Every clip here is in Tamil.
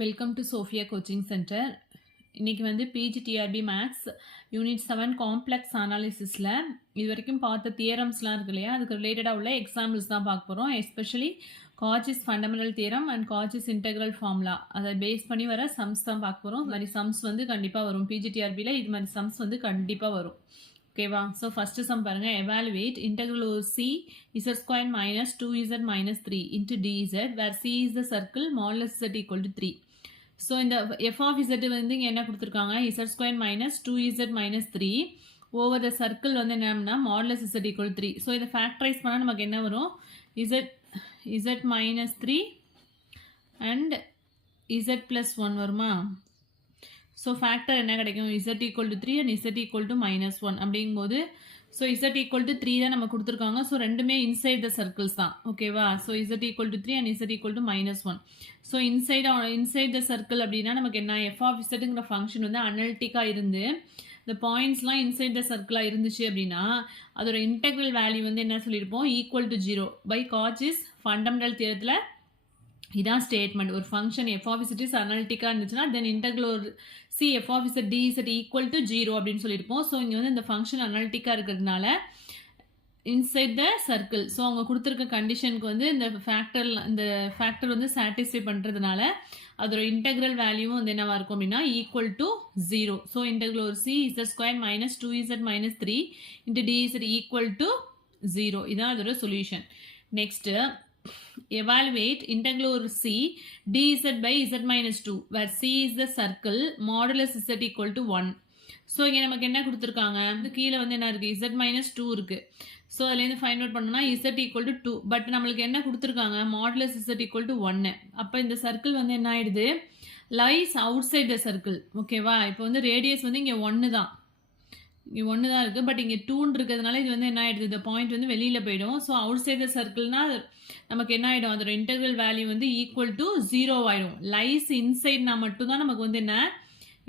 Welcome to Sophia coaching centre. இன்றைக்கி வந்து பிஜிடிஆர்பி மேக்ஸ் யூனிட் 7 காம்ப்ளெக்ஸ் அனாலிசிஸில் இது வரைக்கும் பார்த்த தியரம்ஸ்லாம் இருக்கு இல்லையா, அதுக்கு ரிலேட்டடாக உள்ள எக்ஸாம்பிள்ஸ் தான் பார்க்க போகிறோம். Especially Cauchy's fundamental theorem and Cauchy's integral formula அதை பேஸ் பண்ணி வர சம்ஸ் தான் பார்க்க போகிறோம். இது மாதிரி சம்ஸ் வந்து கண்டிப்பாக வரும். பிஜிடிஆர்பியில் இது மாதிரி சம்ஸ் வந்து கண்டிப்பாக வரும். ஓகேவா? ஸோ ஃபஸ்ட்டு சம் பாருங்கள். Evaluate integral over C z square minus 2z minus 3 into dz where C is the circle modulus z equal to 3. So இந்த எஃப் ஆஃப் இசட் வந்து இங்கே என்ன கொடுத்துருக்காங்க, z square minus 2z minus 3 over the circle வந்து என்னன்னா மாடுலஸ் இசட் ஈக்குவல் 3. ஸோ இதை ஃபேக்டரைஸ் பண்ணால் நமக்கு என்ன வரும், z minus 3 and z plus 1 வருமா? ஸோ ஃபேக்டர் என்ன கிடைக்கும், z equal to 3 and z equal to minus 1 அப்படிங்கும்போது ஸோ z ஈக்குவல் டு 3 தான் நம்ம கொடுத்துருக்காங்க. ஸோ ரெண்டுமே இன்சைட் த சர்க்கிள்ஸ் தான். ஓகேவா? So z equal to 3 and z equal to minus 1. So inside the circle அப்படின்னா நமக்கு என்ன, எஃப் ஆஃப் இசட்டுங்கிற ஃபங்க்ஷன் வந்து அனலிட்டிக்காக இருந்து இந்த பாயிண்ட்ஸ்லாம் இன்சைட் த சர்க்கிளாக இருந்துச்சு அப்படின்னா அதோட இன்டெக்ரல் வேல்யூ வந்து என்ன சொல்லியிருப்போம், equal to 0 by Cauchy's fundamental தியரத்தில் இதான் ஸ்டேட்மெண்ட். ஒரு function F of Z is அனலிட்டிக்காக இருந்துச்சுன்னா தென் இன்டெக்ரல் ஒரு C F of Z D Z equal to 0 அப்படின்னு சொல்லியிருப்போம். ஸோ இங்கே வந்து இந்த ஃபங்க்ஷன் அனலிட்டிக்காக இருக்கிறதுனால இன்சைட் த சர்க்கிள். ஸோ அவங்க கொடுத்துருக்க கண்டிஷனுக்கு வந்து இந்த ஃபேக்டர் வந்து சாட்டிஸ்ஃபை பண்ணுறதுனால அதோட இன்டெக்ரல் வேல்யூவும் வந்து என்னவா இருக்கும் அப்படின்னா ஈக்குவல் டு 0. ஸோ இன்டெக்ரல் ஒரு C z square minus 2z minus 3 into d Z equal to 0. இதான் அதோட solution. Next evaluate integral over c dz by z minus 2 where c is the circle modulus z equal to 1. So இங்கே நமக்கு என்ன கொடுத்துருக்காங்க, இது கீழே வந்து என்ன இருக்குது, z minus 2 இருக்குது. ஸோ அதுலேருந்து ஃபைண்ட் அவுட் பண்ணோம்னா z equal to 2. பட் நம்மளுக்கு என்ன கொடுத்துருக்காங்க, modulus z equal to 1. அப்போ இந்த சர்க்கிள் வந்து என்ன ஆயிடுது, lies outside the circle. ஓகேவா? இப்போ வந்து ரேடியஸ் வந்து இங்கே 1 தான், இங்கே 1 தான் இருக்குது. பட் இங்கே 2 இருக்கிறதுனால இது வந்து என்ன ஆகிடுது, இந்த பாயிண்ட் வந்து வெளியில் போயிடும். ஸோ அவுட் சைட் த சர்க்கிள்னால் நமக்கு என்ன ஆகிடும், அதோட இன்டெக்ரல் வேல்யூ வந்து ஈக்குவல் டு 0 ஆகிடும். லைஸ் இன்சைட்னா மட்டும்தான் நமக்கு வந்து என்ன,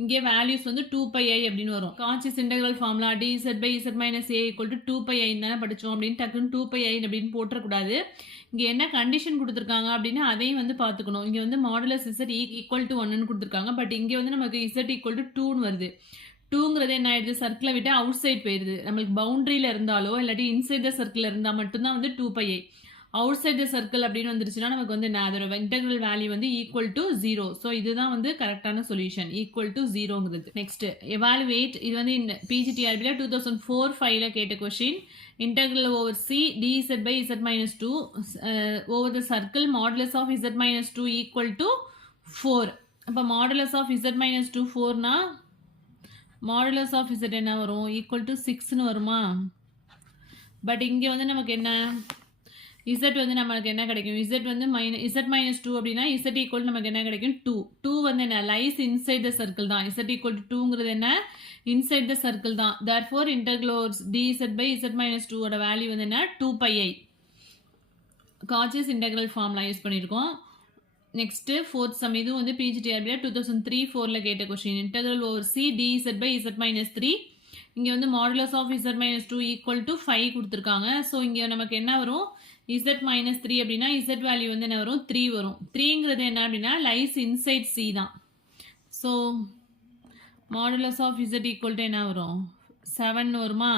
இங்கே வேல்யூஸ் வந்து 2πi அப்படின்னு வரும். Conscious integral formula dz by z minus a equal to 2πi தானே படித்தோம். அப்படின்னு டக்குன்னு 2πi அப்படின்னு போட்டுறக்கூடாது. இங்கே என்ன கண்டிஷன் கொடுத்துருக்காங்க அப்படின்னா அதையும் வந்து பார்த்துக்கணும். இங்கே வந்து மாடுலஸ் z ஈக்குவல் டு 1ன்னு கொடுத்துருக்காங்க. பட் இங்கே வந்து நமக்கு z ஈக்குவல் டு 2ன்னு வருது. 2ங்கிறது என்ன ஆயிடுது, சர்க்கிளை விட்டு அவுட் சைட் போயிடுது. நம்மளுக்கு பவுண்டரியில் இருந்தாலோ இல்லாட்டி இன்சைட் த சர்க்கிள் இருந்தால் மட்டும்தான் வந்து 2πi. Out side the circle அப்படின்னு வந்துருச்சுன்னா நமக்கு வந்து அதோட இன்டெக்ரல் வேல்யூ வந்து ஈக்குவல் டு 0. ஸோ இதுதான் வந்து கரெக்டான சொல்யூஷன், ஈக்குவல் டு 0ங்கிறது. நெக்ஸ்ட் எவாலுவேட், இது வந்து இந்த பிஜிடிஆர்பியில் 2004-5 கேட்ட question. Integral over C dz by z minus 2 over the circle modulus of z minus 2 equal to 4. அப்போ மாடுலஸ் ஆஃப் z minus 2 4னா மாடுலஸ் ஆஃப் z என்ன வரும், ஈக்குவல் டு 6ன்னு வருமா? பட் இங்கே வந்து நமக்கு என்ன, z வந்து நமக்கு என்ன கிடைக்கும், z வந்து z minus 2 அப்படின்னா z ஈக்குவல் நமக்கு என்ன கிடைக்கும், 2 வந்து என்ன, லைஸ் இன்சைட் த சர்க்கிள் தான். z ஈக்குவல் டு 2ங்கிறது என்ன, இன்சைட் த சர்க்கிள் தான். Therefore integral dz by z minus 2 ஓட வேல்யூ வந்து என்ன, 2πi. Cauchy's integral formula use பண்ணியிருக்கோம். நெக்ஸ்ட்டு ஃபோர்த் சம், இதுவும் வந்து பிஜிடிஆர்பியில் 2003-4 கேட்ட question. Integral over C dz by z minus 3. இங்கே வந்து modulus of z minus 2 equal to 5 கொடுத்துருக்காங்க. ஸோ இங்கே நமக்கு என்ன வரும், z minus 3 அப்படின்னா z வேல்யூ வந்து என்ன வரும், 3 வரும். 3ங்கிறது என்ன அப்படின்னா லைஸ் இன்சைட் சி தான். So modulus of z equal to என்ன வரும், 7 வருமா?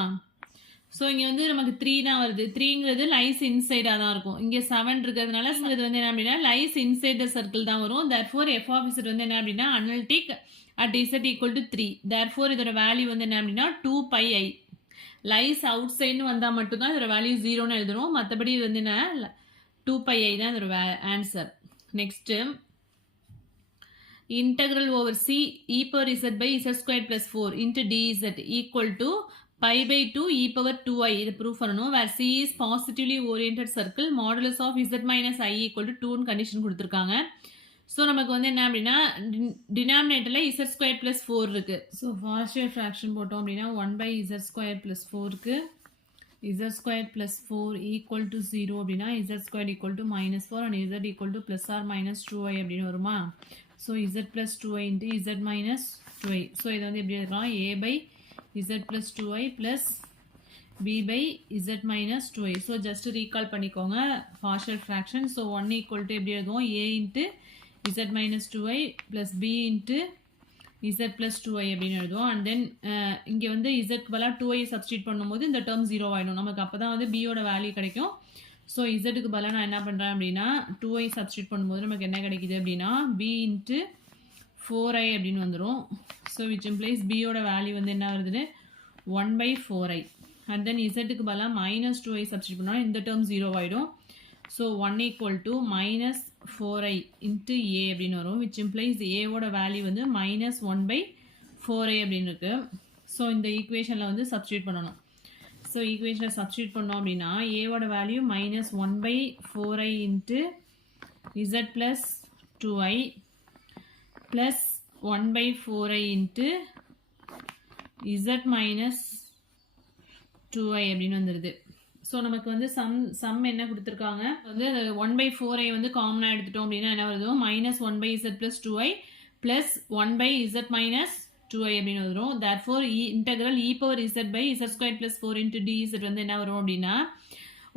ஸோ இங்கே வந்து நமக்கு 3 தான் வருது. 3ங்கிறது லைஸ் இன்சைடாக தான் இருக்கும். இங்கே 7 இருக்கிறதுனால இது வந்து என்ன அப்படின்னா லைஸ் இன்சைட் த சர்க்கிள் தான் வரும். தேர்ஃபோர் எஃப் ஆஃப் இசட் வந்து என்ன அப்படின்னா analytic at z equal to 3. Therefore இதோட வேல்யூ வந்து என்ன அப்படின்னா 2πi. லைஸ் அவுட் சைடுன்னு வந்தால் மட்டும்தான் இதோட வேல்யூ 0ன்னு எழுதுறோம். மற்றபடி இது வந்து என்ன 2πi தான் இதோட answer. Next integral over C e power z by z squared plus 4 into dz equal to pi by 2 e power 2i. இது ப்ரூவ் பண்ணணும். Where C is positively oriented circle modulus of z minus i equal to 2ன்னு கண்டிஷன் கொடுத்துருக்காங்க. ஸோ நமக்கு வந்து என்ன அப்படின்னா டினாமினேட்டரில் z squared plus 4 இருக்குது. ஸோ பார்ஷியல் ஃப்ராக்ஷன் போட்டோம் அப்படின்னா 1 by z squared plus 4க்கு z squared plus 4 equal to 0 அப்படின்னா z squared equal to minus 4 and z equal to plus or minus 2i அப்படின்னு வருமா? So z plus 2i into z minus 2i. So இது வந்து எப்படி இருக்கலாம், a by z plus 2i plus b by z minus 2i. So just recall பண்ணிக்கோங்க partial fraction. So 1 equal to எப்படி இருக்கும், a into z minus 2i plus b into z plus 2i அப்படின்னு எழுதுவோம். அண்ட் தென் இங்கே வந்து இசட்க்கு பதிலாக 2i சப்ஸ்டியூட் பண்ணும்போது இந்த டேர்ம் 0 ஆகிடும். நமக்கு அப்போ தான் வந்து பியோட வேல்யூ கிடைக்கும். ஸோ இசட்டுக்கு பதிலாக நான் என்ன பண்ணுறேன் அப்படின்னா 2i சப்ஸ்டியூட் பண்ணும்போது நமக்கு என்ன கிடைக்குது அப்படின்னா b இன்ட்டு 4i அப்படின்னு வந்துடும். ஸோ விச் இம்ப்ளைஸ் பியோட வேல்யூ வந்து என்ன வருதுன்னு 1/4i. அண்ட் தென் இசட்டுக்கு பதிலாக மைனஸ் 2i சப்ஸ்டியூட் பண்ணால் இந்த டேர்ம் 0 ஆகிடும். So 1 equal to minus 4i into a அப்படின்னு வரும். விச் இம்ப்ளைஸ் ஏவோட வேல்யூ வந்து மைனஸ் 1/4i அப்படின்னு இருக்கு. ஸோ இந்த ஈக்குவேஷனில் வந்து சப்ஸ்டியூட் பண்ணணும். ஸோ ஈக்குவேஷனில் சப்ஸ்டியூட் பண்ணோம் அப்படின்னா ஏவோட value minus 1/4i into z plus 2i plus 1/4i into z minus 2i அப்படின்னு வந்துடுது. ஸோ நமக்கு வந்து சம் என்ன கொடுத்துருக்காங்க வந்து 1/4i வந்து காமனாக எடுத்துட்டோம் அப்படின்னா என்ன வருதோ minus 1/z plus 2i plus 1/z minus 2i அப்படின்னு வரும். Therefore integral e power z by z square plus 4 into dz வந்து என்ன வரும் அப்படின்னா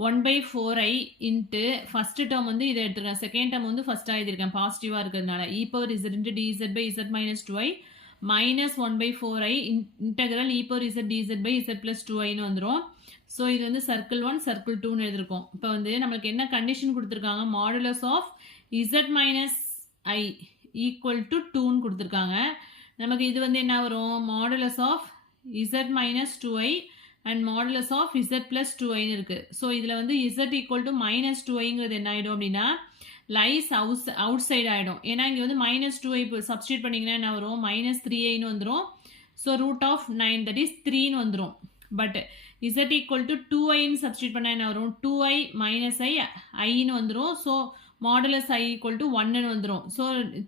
1/4i இன்ட்டு ஃபஸ்ட்டு டேர்ம் வந்து இதை எடுத்துருக்கேன், செகண்ட் டேர்ம் வந்து ஃபஸ்ட்டாக எழுதியிருக்கேன் பாசிட்டிவாக இருக்கிறதுனால e power z into dz by z minus 2i minus 1/4i integral e power z dz by z plus 2iன்னு வந்துடும். ஸோ இது வந்து சர்க்கிள் 1 சர்க்கிள் 2ன்னு எழுதிருக்கோம். இப்போ வந்து நம்மளுக்கு என்ன கண்டிஷன் கொடுத்துருக்காங்க, modulus of z minus i equal to 2ன்னு கொடுத்துருக்காங்க. நமக்கு இது வந்து என்ன வரும், modulus of z minus 2i and modulus of z plus 2iன்னு இருக்குது. ஸோ இதில் வந்து z ஈக்குவல் டு மைனஸ் 2iங்கிறது என்ன ஆகிடும் அப்படின்னா லைஸ் அவுட் சைடு ஆகிடும். ஏன்னா இங்கே வந்து மைனஸ் 2i சப்ஸ்டியூட் பண்ணிங்கன்னா என்ன வரும், மைனஸ் 3iன்னு வந்துடும். So root of 9 that is 3ன்னு வந்துடும். பட் z ஈக்குவல் டு 2iன்னு சப்ஸ்டியூட் பண்ணால் என்ன வரும், 2i மைனஸ் iன்னு வந்துடும். So modulus i equal to 1ன்னு வந்துடும். ஸோ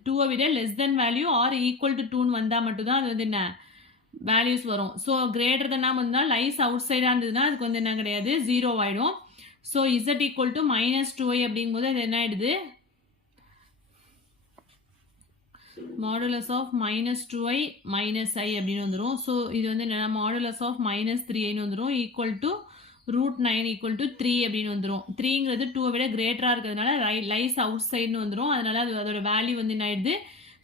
2ஐ விட less than value or equal to 2ன்னு வந்தால் மட்டும்தான் அது வந்து என்ன வேல்யூஸ் வரும். ஸோ கிரேட்டர் தென்னா வந்தால் லைஸ் அவுட் சைடாக இருந்ததுன்னா அதுக்கு வந்து என்ன கிடையாது, 0 ஆகிடும். So z equal to minus 2i அப்படிங்கும்போது அது என்ன ஆகிடுது, modulus of minus 2i minus i அப்படின்னு வந்துடும். ஸோ இது வந்து என்னென்னா மாடுலஸ் ஆஃப் மைனஸ் 3iன்னு வந்துடும் equal to root 9 equal to 3 அப்படின்னு வந்துடும். 3ங்கிறது 2ஐ விட கிரேட்டராக இருக்கிறதுனால லைஸ் அவுட் சைடுன்னு வந்துடும். அதனால அதோட வேல்யூ வந்து என்ன ஆயிடுது,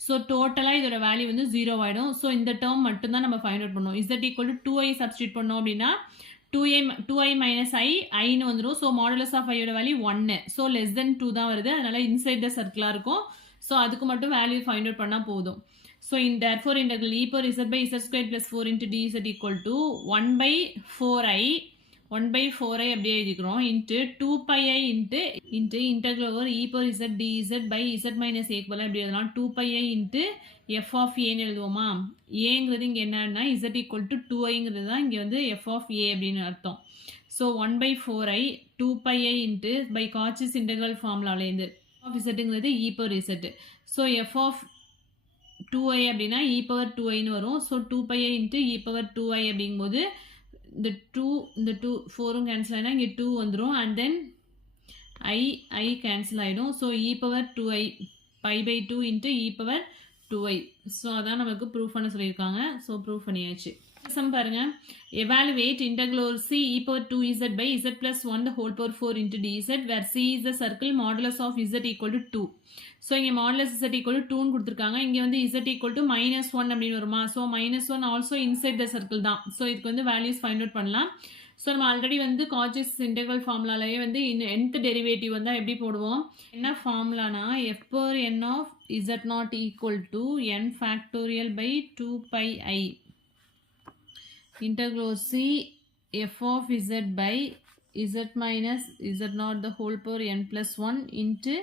ஸோ டோட்டலாக இதோட வேல்யூ வந்து 0 ஆகிடும். ஸோ இந்த டேர்ம் மட்டும்தான் நம்ம ஃபைண்ட் அவுட் பண்ணுவோம். z equal to 2i substitute பண்ணோம் அப்படின்னா 2i மைனஸ் iன்னு வந்துடும். ஸோ மாடுலஸ் ஆஃப் ஐயோட வேல்யூ 1. ஸோ லெஸ் தென் 2 தான் வருது. அதனால இன்சைட் த சர்க்கிளாக இருக்கும். ஸோ அதுக்கு மட்டும் வேல்யூ ஃபைண்ட் அவுட் பண்ணால் போதும். So therefore integral e power z by z square plus 4 into dz equal to 1/4i அப்படியே எழுதிக்கிறோம் into 2πi into integral over e power z dz by z minus a போல எப்படி எழுதலாம், 2πi இன்ட்டு f of aன்னு எழுதுவோமா. ஏங்கிறது இங்கே என்னன்னா z equal to 2iங்கிறது தான் இங்கே வந்து f of a அப்படின்னு அர்த்தம். So 1/4i 2πi into by Cauchy's integral ஃபார்முலாலேருந்து of zங்கிறது e power z. ஸோ f of 2i அப்படின்னா e power 2iன்னு வரும். So 2πi into e power 2i அப்படிங்கும்போது இந்த 2 4ம் கேன்சல் ஆகினா இங்கே 2 வந்துடும். அண்ட் தென் i கேன்சல் ஆகிடும். So e power 2i π/2 into e power 2i. So அதான் நமக்கு ப்ரூஃப் பண்ண சொல்லியிருக்காங்க. ஸோ ப்ரூஃப் பண்ணியாச்சு. சம் பாருங்க, evaluate integral over c e power 2z by z plus 1 the whole power 4 into dz where c is the circle modulus of z equal to 2. So இங்கே modulus z equal to 2ன்னு கொடுத்துருக்காங்க. இங்கே வந்து z equal to -1 அப்படின்னு வருமா. So -1 also inside the circle தான். ஸோ இதுக்கு வந்து வேல்யூஸ் ஃபைண்ட் அவுட் பண்ணலாம். ஸோ நம்ம ஆல்ரெடி வந்து காட்சிஸ் இன்டெக்ரல் ஃபார்முலாலேயே வந்து nth டெரிவேட்டிவ் வந்தால் எப்படி போடுவோம், என்ன ஃபார்முலானா f power n of z not equal to n factorial by 2πi integral c f of z by z minus z naught the whole power n plus 1 into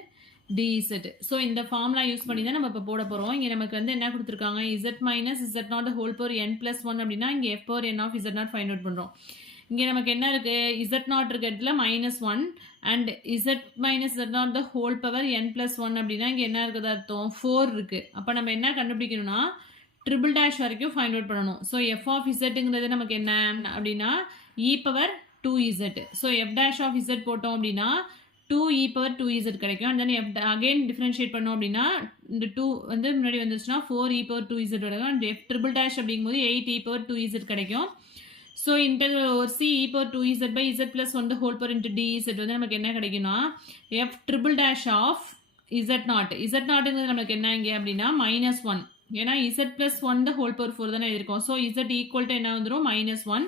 dz. So இந்த ஃபார்முலா யூஸ் பண்ணி தான் நம்ம இப்போ போட போகிறோம். இங்கே நமக்கு வந்து என்ன கொடுத்துருக்காங்க, z minus z naught the whole power n plus 1 அப்படின்னா இங்கே f power n of z naught find out பண்ணுறோம். இங்கே நமக்கு என்ன இருக்குது, z naught இருக்க இடத்துல -1 and z minus z naught the whole power n plus 1 அப்படின்னா இங்கே என்ன இருக்குது அர்த்தம், 4 இருக்குது. அப்போ நம்ம என்ன கண்டுபிடிக்கணும்னா ட்ரிபிள் டேஷ் வரைக்கும் ஃபைண்ட் அவுட் பண்ணணும். ஸோ எஃப் ஆஃப் இசட்டுங்கிறது நமக்கு என்ன அப்படின்னா e power 2z. So f dash of z போட்டோம் அப்படின்னா 2e பவர் 2z கிடைக்கும். And then f again differentiate பண்ணோம் அப்படின்னா இந்த 2 வந்து முன்னாடி வந்துச்சுன்னா 4e பவர் 2z கிடைக்கும். அண்ட் எஃப் ட்ரிபிள் டேஷ் அப்படிங்கும்போது 8e பவர் 2z கிடைக்கும். So integral over c e power 2z by z plus 1 the whole power into dz வந்து நமக்கு என்ன கிடைக்கும்னா f triple dash of z நாட்டுங்கிறது நமக்கு என்ன இங்கே அப்படின்னா -1. ஏன்னா z plus 1 the whole power 4 தானே எழுதியிருக்கோம். ஸோ இசட் ஈக்குவல் டு என்ன வந்துடும் -1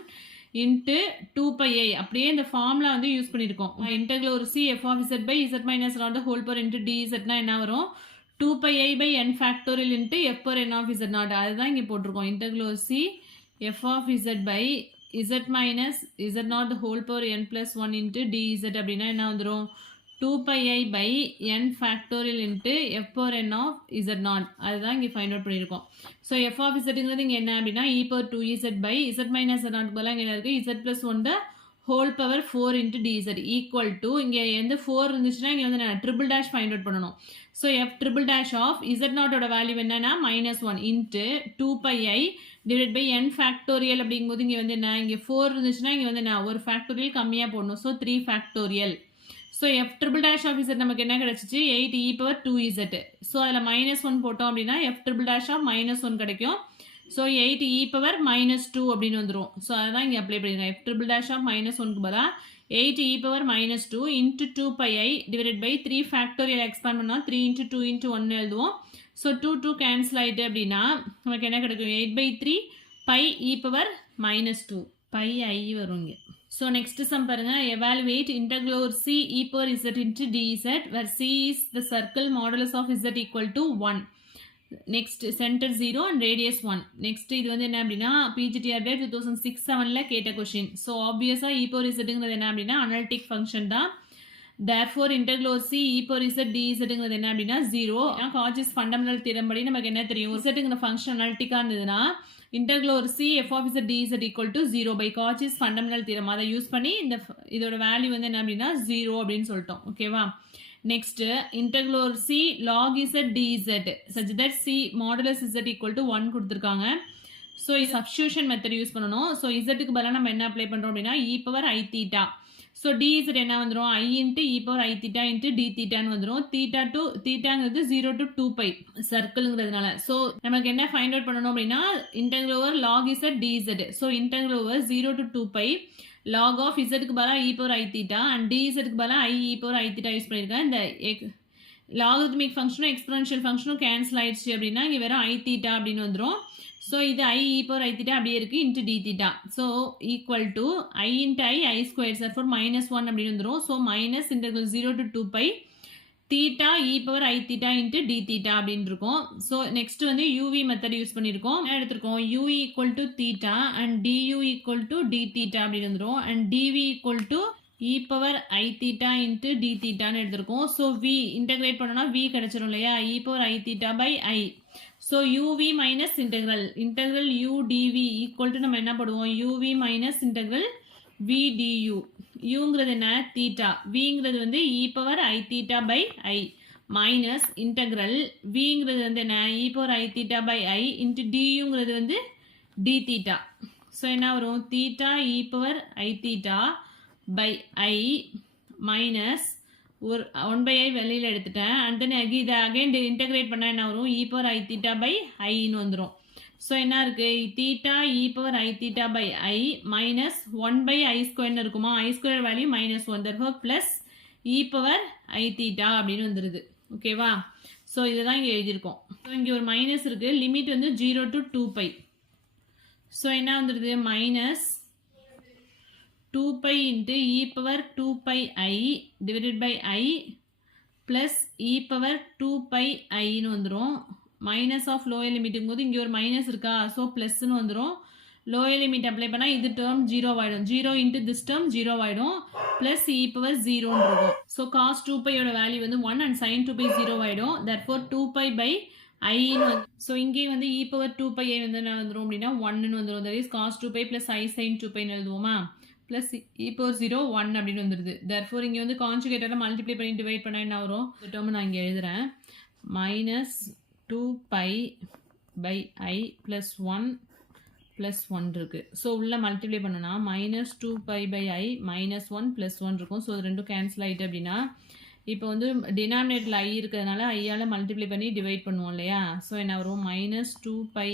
இன்ட்டு 2πi. அப்படியே இந்த ஃபார்முலா வந்து யூஸ் பண்ணியிருக்கோம். இன்டெக்ரல் ஒரு C F of z by z minus naught the whole power into டிஇசட்னா என்ன வரும்? 2πi by n factorial into f power n of z naught. அதுதான் இங்கே போட்டிருக்கோம். இன்டெக்ரல் ஒரு C F of z by z minus z naught the whole power n + 1 into d z அப்படின்னா என்ன வந்துடும்? 2πi by n factorial into f power n of z naught. அதுதான் இங்கே ஃபைண்ட் அவுட் பண்ணியிருக்கோம். ஸோ எஃப் ஆஃப் இசட்டுங்கிறது இங்கே என்ன அப்படின்னா e power 2z by z minus naught பதிலாக இங்கே இருக்குது z plus 1 the whole power 4 into dz equal to இங்கே எந்த 4 இருந்துச்சுன்னா இங்கே வந்து நான் ட்ரிபிள் டேஷ் ஃபைண்ட் அவுட் பண்ணணும். So f triple dash of z நாட்டோட வேல்யூ என்னன்னா -1 into 2πi divide by n factorial அப்படிங்கும்போது இங்கே வந்து என்ன இங்கே 4 இருந்துச்சுன்னா இங்கே வந்து நான் ஒரு ஃபேக்டோரியல் கம்மியாக போடணும். So 3 factorial. So f triple dash of z நமக்கு என்ன கிடச்சிச்சு? 8 e பவர் 2z. ஸோ அதில் -1 போட்டோம் அப்படின்னா எஃப் ட்ரிபிள் டேஷ் ஆஃப் -1 கிடைக்கும். ஸோ 8 e பவர் -2 அப்படின்னு வந்துடும். ஸோ அதான் இங்கே அப்ளை பண்ணிடுறேன். எஃப் ட்ரிபிள் டேஷ் ஆஃப் -1க்கு பதிலாக 8 e power -2 into 2πi divide by 3 factorial expand பண்ணால் 3 இன்ட்டு 2 இன்ட்டு 1 எழுதுவோம். ஸோ 2 கேன்சல் ஆகிட்டு அப்படின்னா நமக்கு என்ன கிடைக்கும்? 8/3 πi e power -2 πi I வரும் இங்கே. ஸோ நெக்ஸ்ட் சம் பாருங்க. Evaluate integral over c e power z into dz where c is the circle modulus of z equal to 1. Next centre 0 and radius 1. Next இது வந்து என்ன அப்படின்னா பிஜிடிஆர் 2006-07 கேட்ட கொஸ்டின். ஸோ ஆப்வியஸாக e பவர் zங்கிறது என்ன அப்படின்னா அனலிட்டிக் ஃபங்க்ஷன் தான். Therefore integral over c e power z dzங்கிறது என்ன அப்படின்னா 0. காஜஸ் ஃபண்டமெண்டல் தியரம் படி நமக்கு என்ன தெரியும்? zங்கிற ஃபங்க்ஷன் அனலிட்டிக்காக இருந்ததுன்னா இன்டெக்ரல் ஒரு c f of z dz equal to 0 by Cauchy's fundamental theorem. அதை யூஸ் பண்ணி இதோட வேல்யூ வந்து என்ன அப்படின்னா 0 அப்படின்னு சொல்லிட்டோம். ஓகேவா? நெக்ஸ்ட் இன்டெக்ரல் ஒரு c log z dz such that c modulus z equal to 1 கொடுத்துருக்காங்க. ஸோ சப்ஸ்டியூஷன் மெத்தட் யூஸ் பண்ணணும். ஸோ இசட்டுக்கு பதிலாக நம்ம என்ன அப்ளை பண்ணுறோம் அப்படின்னா e power i theta. So dz என்ன வந்துடும்? i into e power i theta into d thetaன்னு வந்துடும். தீட்டாங்கிறது 0 to 2π சர்க்கிள்ங்கிறதுனால. ஸோ நமக்கு என்ன ஃபைண்ட் அவுட் பண்ணணும் அப்படின்னா integral over log z dz. So integral over 0 to 2π log of zக்கு பதிலாக e power i theta and dzக்கு பதிலாக i e power i theta use பண்ணியிருக்கேன். இந்த லாகரித்மிக் ஃபங்க்ஷனும் எக்ஸ்பொனென்ஷியல் ஃபங்க்ஷனும் கேன்சல் ஆயிடுச்சு அப்படின்னா இங்கே வெறும் i theta அப்படின்னு வந்துடும். ஸோ இது i e power i theta அப்படியே இருக்குது into d theta. So equal to i into i square therefore -1 அப்படின்னு வந்துடும். So minus integral 0 to 2π theta e power i theta into d theta அப்படின்னு இருக்கும். ஸோ நெக்ஸ்ட் வந்து uv மெத்தட் யூஸ் பண்ணியிருக்கோம். என்ன எடுத்திருக்கோம்? u equal to theta and du equal to d theta அப்படின்னு வந்துடும். And dv equal to e power i theta into d thetaன்னு எடுத்திருக்கோம். ஸோ v இன்டெகிரேட் பண்ணோம்னா v கிடைச்சிரும் இல்லையா? e power i theta by i. So uv minus integral u dv equal to நம்ம என்ன பண்ணுவோம்? uv minus integral v du. uங்கிறது என்ன? தீட்டா. vங்கிறது வந்து e power i theta by i minus integral vங்கிறது வந்து என்ன? e power i theta by i into duங்கிறது வந்து d theta. ஸோ என்ன வரும்? Theta e power i theta by i minus ஒரு 1/i வெளியில் எடுத்துட்டேன். அண்ட் தென் இதை அகைன் இன்டெகிரேட் பண்ணால் என்ன வரும்? e power i theta by iன்னு வந்துடும். ஸோ என்ன இருக்குது? Theta e power i theta by i minus 1/i ஸ்கொயர்னு இருக்குமா? i square value -1 therefore plus e power i theta அப்படின்னு வந்துடுது. ஓகேவா? ஸோ இதை தான் இங்கே எழுதியிருக்கோம். ஸோ இங்கே ஒரு மைனஸ் இருக்குது. லிமிட் வந்து 0 to 2π. ஸோ என்ன வந்துடுது? Minus 2π into e power 2πi divided by I plus e power 2πi ன்னு வந்துரும். மைனஸ் ஆஃப் லோயர் லிமிட்டுங்கும் போது இங்கே ஒரு மைனஸ் இருக்கா? ஸோ ப்ளஸ்ன்னு வந்துடும். லோயர் லிமிட் அப்ளை பண்ணால் இது டேர்ம் 0 ஆகிடும். 0 இன்ட்டு திஸ் டேர்ம் 0 ஆகிடும். ப்ளஸ் e பவர் 0ன்னு இருக்கும். ஸோ காஸ் 2πயோட வேல்யூ வந்து 1 அண்ட் சைன் 2π 0 ஆகிடும். தர்ஃபோர் 2π by ஐன்னு வந்து ஸோ இங்கே வந்து e பவர் 2πi வந்து என்ன வந்துடும் அப்படின்னா 1ன்னு வந்துடும். That is cos 2π plus i sine 2πன்னு எழுதுவோமா? ப்ளஸ் e பவர் 0 1 அப்படின்னு வந்துடுது. தேர்ஃபோர் இங்கே வந்து கான்ஜுகேட்டரில் மல்டிப்ளை பண்ணி டிவைட் பண்ணால் என்ன வரும்? இந்த டேர்ம் நான் இங்கே எழுதுகிறேன். Minus 2π by i plus 1 plus 1 இருக்குது. ஸோ உள்ள மல்டிப்ளை பண்ணனா minus 2π by i minus 1 plus 1 இருக்கும். ஸோ அது ரெண்டும் கேன்சல் ஆகிட்டு அப்படின்னா இப்போ வந்து டினாமினேட்டில் i இருக்கிறதுனால ஐயால் மல்டிப்ளை பண்ணி டிவைட் பண்ணுவோம் இல்லையா? ஸோ என்ன வரும்? Minus 2πi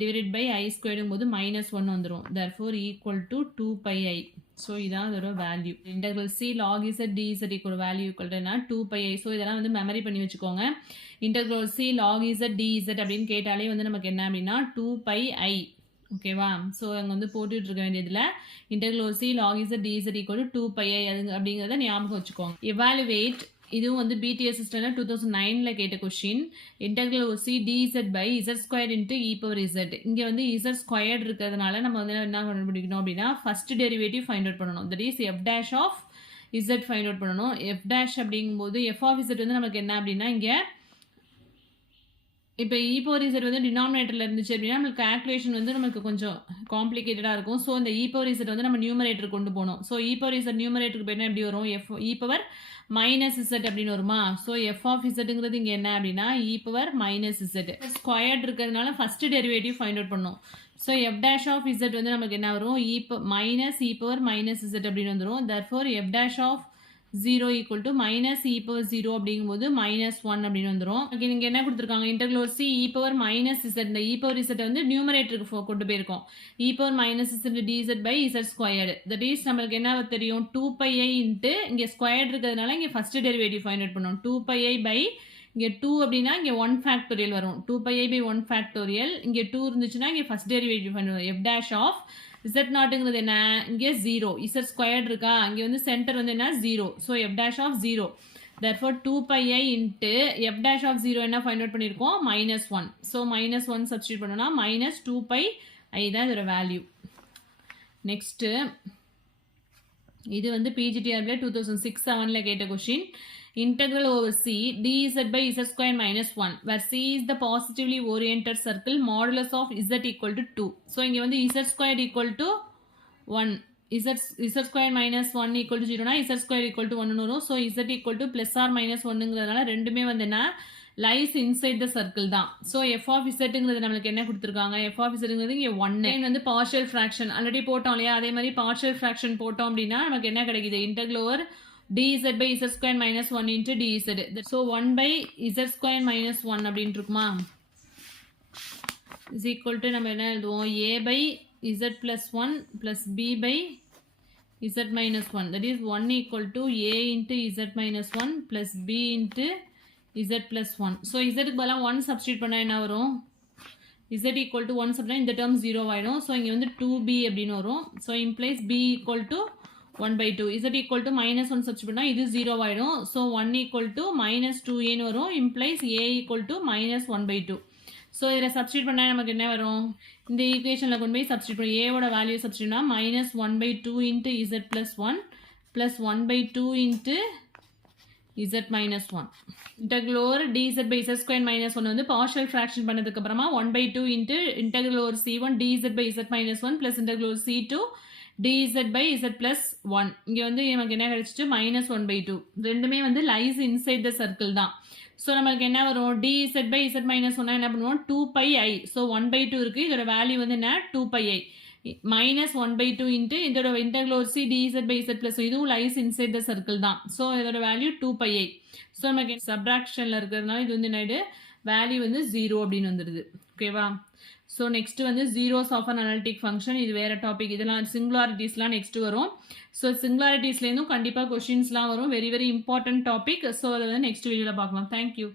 divided by i ஸ்கொயர்டும் போது -1 வந்துடும். Therefore equal to 2πi. So இதான் அதோட value. Integral C log z D Z equal value ஈக்குவல்னா 2πi. ஸோ இதெல்லாம் வந்து மெமரி பண்ணி வச்சுக்கோங்க. Integral C log z D z அப்படின்னு கேட்டாலே வந்து நமக்கு என்ன அப்படின்னா 2πi. ஓகேவா? ஸோ அங்கே வந்து போட்டுட்டு இருக்க வேண்டியதில் integral C log z D Z equal 2πi அது அப்படிங்கிறத ஞாபகம் வச்சுக்கோங்க. எவாலுவேட் இதுவும் வந்து பிடிஎஸ் சிஸ்டமில் 2009 கேட்ட question. Integral C dz by z square into e power z. இங்கே வந்து இசட் ஸ்கொயர்டு இருக்கிறதுனால நம்ம வந்து என்ன கண்டுபிடிக்கணும் அப்படின்னா ஃபர்ஸ்ட் டெரிவேட்டிவ் ஃபைண்ட் அவுட் பண்ணணும். That is f dash of z find out பண்ணணும். எஃப் டேஷ் அப்படிங்கும்போது எஃப் ஆஃப் இசட் வந்து நமக்கு என்ன அப்படின்னா இங்கே இப்போ இ பவர் இசட் வந்து டினாமினேட்டரில் இருந்துச்சு அப்படின்னா நம்மளுக்கு கால்குலேஷன் வந்து நமக்கு கொஞ்சம் காம்ப்ளிகேட்டடாக இருக்கும். ஸோ இந்த இ பவர் இசட் வந்து நம்ம நியூமரேட்டர் கொண்டு போகணும். ஸோ இ பவர் இசட் நியூமரேட்டருக்கு போயினா எப்படி வரும்? இ பவர் மைனஸ் இசட் அப்படின்னு வருமா? ஸோ எஃப் ஆஃப் இசட்டுங்கிறது இங்கே என்ன அப்படின்னா e power minus z squared இருக்கிறதுனால ஃபர்ஸ்ட் டெரிவேட்டிவ் ஃபைண்ட் அவுட் பண்ணணும். So f dash of z வந்து நமக்கு என்ன வரும்? Minus e power minus z அப்படின்னு வந்துடும். Therefore f dash of 0 equal to minus e power 0 அப்படிங்கும்போது -1 அப்படின்னு வந்துடும். ஓகே, நீங்கள் என்ன கொடுத்துருக்காங்க? Integral C e power minus z. இந்த இ பவர் இசட்டை வந்து நியூமரேட்டருக்கு கொண்டு போயிருக்கோம். E power minus z d z by Z squared. That is நம்மளுக்கு என்ன தெரியும்? 2πi இன்ட்டு இங்கே ஸ்கொயர்டு இருக்கிறதுனால இங்கே ஃபர்ஸ்ட் டெரிவேட்டிவ் ஃபைண்ட் அவுட் பண்ணணும். 2πi பை இங்கே 2 அப்படின்னா இங்கே 1 ஃபேக்டோரியல் வரும். 2πi by 1 factorial. இங்கே 2 இருந்துச்சுன்னா இங்கே ஃபர்ஸ்ட் டெரிவேட்டிவ் ஃபைண்ட் பண்ணுவோம். எஃப் டேஷ் ஆஃப் இசட் நாட்டுங்கிறது என்ன? இங்கே 0. இசட் ஸ்கொயர்டு இருக்கா? இங்கே வந்து சென்டர் வந்து என்ன? 0. So f dash of 0. therefore 2πi இன்ட்டு எஃப் டேஷ் ஆஃப் 0 என்ன ஃபைண்ட் அவுட் பண்ணியிருக்கோம்? -1. ஸோ -1 சப்ஸ்டியூட் பண்ணோம்னா -2πi தான் இதோட வேல்யூ. நெக்ஸ்ட்டு இது வந்து பிஜிடிஆர்ல 2006-07 கேட்ட question. Integral over C dz by z square minus 1 where C is the positively oriented circle modulus of z equal to 2. So இங்க வந்து z squared equal to 1 z squared minus 1 equal to 0 na z squared equal to 1 வரும். So z equal to plus or minus 1ங்கிறதுனால ரெண்டுமே வந்து என்ன lies inside the circle தான். So f of zங்கிறது நம்மளுக்கு என்ன கொடுத்துருக்காங்க? f of zங்கிறது இங்கே 1 வந்து partial fraction ஆல்ரெடி போட்டோம் இல்லையா? அதே மாதிரி partial fraction போட்டோம் அப்படின்னா நமக்கு என்ன கிடைக்குது? integral over dz by z square minus 1 into dz. So 1 by z square minus 1 அப்படின்னு இருக்குமா? is equal to நம்ம என்ன எழுதுவோம்? a by z plus 1 plus b by z minus 1. That is 1 equal to a into z minus 1 plus b into z plus 1. So z க்கு பதிலா 1 substitute பண்ணா என்ன வரும்? z equal to 1 substitute இந்த term 0 ஆயிடும். So இங்க வந்து 2b அப்படின்னு வரும். So implies b equal to 1/2. z equal to -1 substitute பண்ணா இது 0 ஆயிடும். So 1 equal to -2a வரும். implies a equal to -1/2. So இதில் substitute பண்ணா நமக்கு என்ன வரும்? இந்த ஈக்குவேஷன்ல கொண்டு போய் substitute பண்ணி a ஓட வேல்யூ substitute பண்ணா -1/2 into z plus 1 plus 1/2 into z minus 1. Integral over dz by z square minus 1 வந்து partial fraction பண்ணதுக்கு அப்புறமா 1/2 into integral over c1 dz by z minus 1 plus integral over c2 dz by z plus 1. இங்கே வந்து நமக்கு என்ன கிடைச்சிச்சு? -1/2. ரெண்டுமே வந்து lies inside the circle தான். ஸோ நமக்கு என்ன வரும்? dz by z minus 1 என்ன பண்ணுவோம்? 2πi. ஸோ 1/2 இருக்குது. இதோட வேல்யூ வந்து என்ன? 2πi. -1/2 இன்ட்டு இதோட integral over c dz by z plus இதுவும் lies inside the circle தான். ஸோ இதோட வேல்யூ 2πi. ஸோ நமக்கு சப்ராக்ஷனில் இருக்கிறதுனால இது வந்து என்ன வேல்யூ வந்து 0 அப்படின்னு வந்துடுது. ஓகேவா? ஸோ நெக்ஸ்ட் வந்து zeros of an analytic function. இது வேறு டாபிக். இதெல்லாம் சிங்குலாரிட்டிஸ்லாம் நெக்ஸ்ட் வரும். ஸோ சிங்குலாரிட்டிஸ்லேருந்தும் கண்டிப்பாக கொஷின்ஸ்லாம் வரும். Very very important topic. So அதை வந்து நெக்ஸ்ட் வீடியோவில் பார்க்கலாம். தேங்க்யூ.